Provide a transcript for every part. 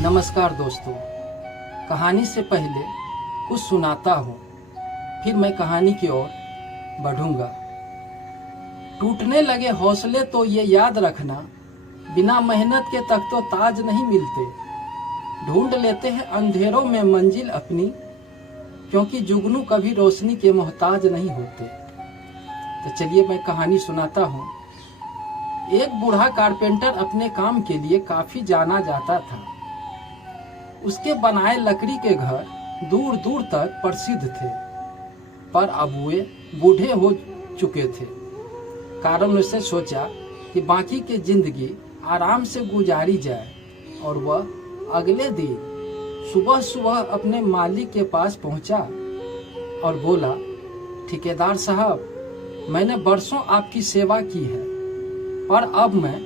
नमस्कार दोस्तों, कहानी से पहले कुछ सुनाता हूँ, फिर मैं कहानी की ओर बढ़ूंगा। टूटने लगे हौसले तो ये याद रखना, बिना मेहनत के तक तो ताज नहीं मिलते। ढूंढ लेते हैं अंधेरों में मंजिल अपनी, क्योंकि जुगनू कभी रोशनी के मोहताज नहीं होते। तो चलिए मैं कहानी सुनाता हूँ। एक बूढ़ा कारपेंटर अपने काम के लिए काफी जाना जाता था। उसके बनाए लकड़ी के घर दूर दूर तक प्रसिद्ध थे, पर अब वे बूढ़े हो चुके थे। कारण उसने सोचा कि बाकी की जिंदगी आराम से गुजारी जाए, और वह अगले दिन सुबह सुबह अपने मालिक के पास पहुंचा और बोला, ठेकेदार साहब, मैंने बरसों आपकी सेवा की है, पर अब मैं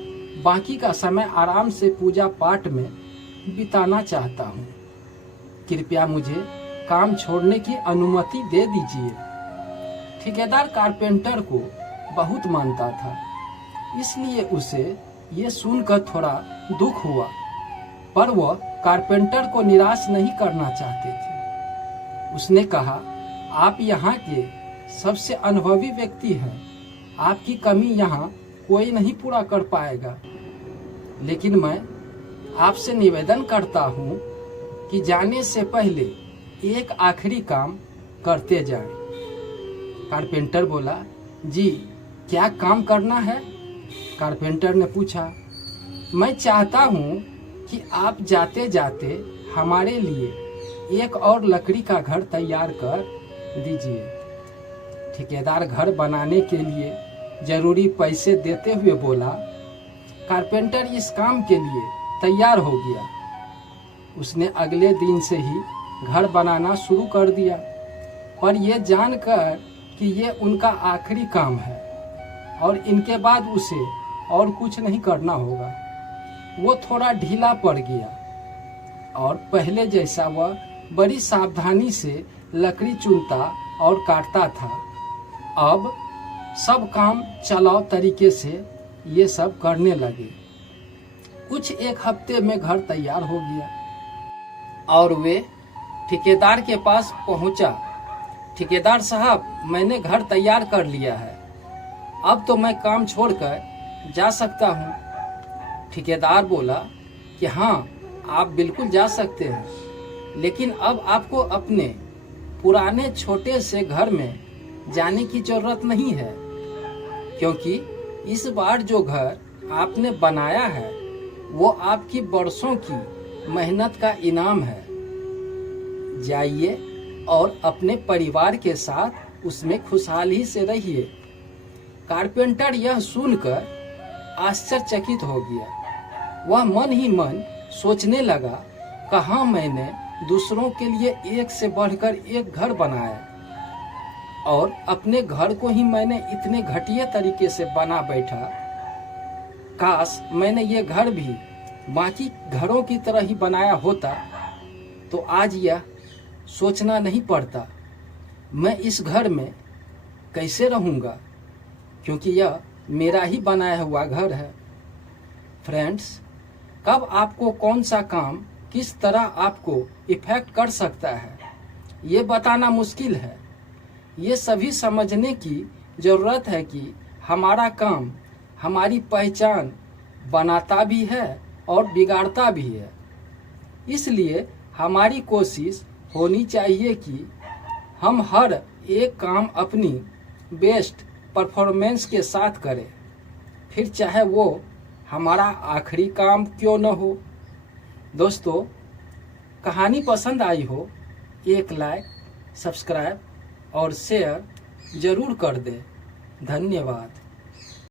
बाकी का समय आराम से पूजा पाठ में बिताना चाहता हूँ। कृपया मुझे काम छोड़ने की अनुमति दे दीजिए। ठेकेदार कारपेंटर को बहुत मानता था, इसलिए उसे ये सुनकर थोड़ा दुख हुआ, पर वह कारपेंटर को निराश नहीं करना चाहते थे। उसने कहा, आप यहाँ के सबसे अनुभवी व्यक्ति हैं, आपकी कमी यहाँ कोई नहीं पूरा कर पाएगा, लेकिन मैं आपसे निवेदन करता हूँ कि जाने से पहले एक आखिरी काम करते जाएं। कारपेंटर बोला, जी क्या काम करना है? कारपेंटर ने पूछा। मैं चाहता हूँ कि आप जाते जाते हमारे लिए एक और लकड़ी का घर तैयार कर दीजिए। ठेकेदार घर बनाने के लिए जरूरी पैसे देते हुए बोला। कारपेंटर इस काम के लिए तैयार हो गया। उसने अगले दिन से ही घर बनाना शुरू कर दिया, पर यह जानकर कि यह उनका आखिरी काम है और इनके बाद उसे और कुछ नहीं करना होगा, वो थोड़ा ढीला पड़ गया और पहले जैसा वह बड़ी सावधानी से लकड़ी चुनता और काटता था। अब सब काम चलाओ तरीके से ये सब करने लगे। कुछ एक हफ्ते में घर तैयार हो गया और वे ठेकेदार के पास पहुंचा। ठेकेदार साहब, मैंने घर तैयार कर लिया है, अब तो मैं काम छोड़कर जा सकता हूं। ठेकेदार बोला कि हाँ, आप बिल्कुल जा सकते हैं, लेकिन अब आपको अपने पुराने छोटे से घर में जाने की जरूरत नहीं है, क्योंकि इस बार जो घर आपने बनाया है वो आपकी बरसों की मेहनत का इनाम है। जाइए और अपने परिवार के साथ उसमें खुशहाली से रहिए। कारपेंटर यह सुनकर आश्चर्यचकित हो गया। वह मन ही मन सोचने लगा, कहाँ मैंने दूसरों के लिए एक से बढ़कर एक घर बनाया और अपने घर को ही मैंने इतने घटिया तरीके से बना बैठा। काश मैंने ये घर भी बाकी घरों की तरह ही बनाया होता, तो आज यह सोचना नहीं पड़ता मैं इस घर में कैसे रहूँगा, क्योंकि यह मेरा ही बनाया हुआ घर है। फ्रेंड्स, कब आपको कौन सा काम किस तरह आपको इफेक्ट कर सकता है, ये बताना मुश्किल है। ये सभी समझने की ज़रूरत है कि हमारा काम हमारी पहचान बनाता भी है और बिगाड़ता भी है। इसलिए हमारी कोशिश होनी चाहिए कि हम हर एक काम अपनी बेस्ट परफॉर्मेंस के साथ करें, फिर चाहे वो हमारा आखिरी काम क्यों न हो। दोस्तों, कहानी पसंद आई हो, एक लाइक, सब्सक्राइब और शेयर जरूर कर दें। धन्यवाद।